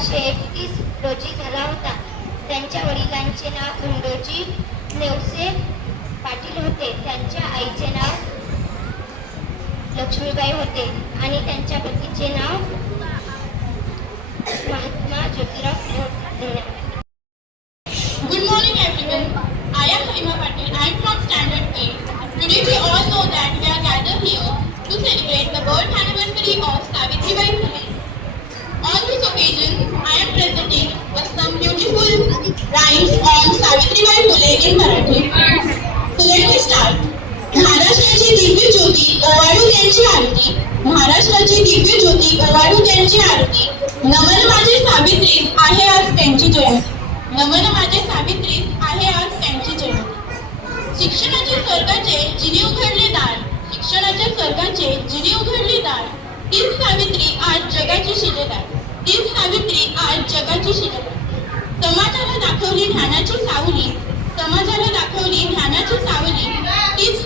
1831 रोजी झाला होता. त्यांच्या वडिलांचे नाव इंदोजी नेवसे पाटील होते. त्यांच्या आईचे नाव लक्ष्मीबाई होते आणि त्यांच्या पतीचे नाव महात्मा ज्योतिराव फुले होते. धन्यवाद. Good morning everyone. I am Harima Patil. I am from Standard 8. Today we all know that we are gathered here to celebrate the birth anniversary of Savitribai Phule. On this occasion, I am presenting some beautiful rhymes on Savitribai Phule in Marathi. So let me start. महाराष्ट्राची दिव्य ज्योती ओवाळू त्यांची आरती, महाराष्ट्राची दिव्य ज्योती ओवाळू त्यांची आरती. नमन माझे सावित्रीस आहे आज त्यांची जयंती, नमन माझे सावित्रीस आहे आज त्यांची जयंती. शिक्षणाचे स्वर्गाचे जिने उघडले दार, शिक्षणाच्या स्वर्गाचे जिने उघडले दार. तीच सावित्री आज जगाची शिलेदार, तीच सावित्री आज जगाची शिलेदार. समाजाला दाखवली ज्ञानाची सावली, समाजाला दाखवली ज्ञानाची सावली. तीच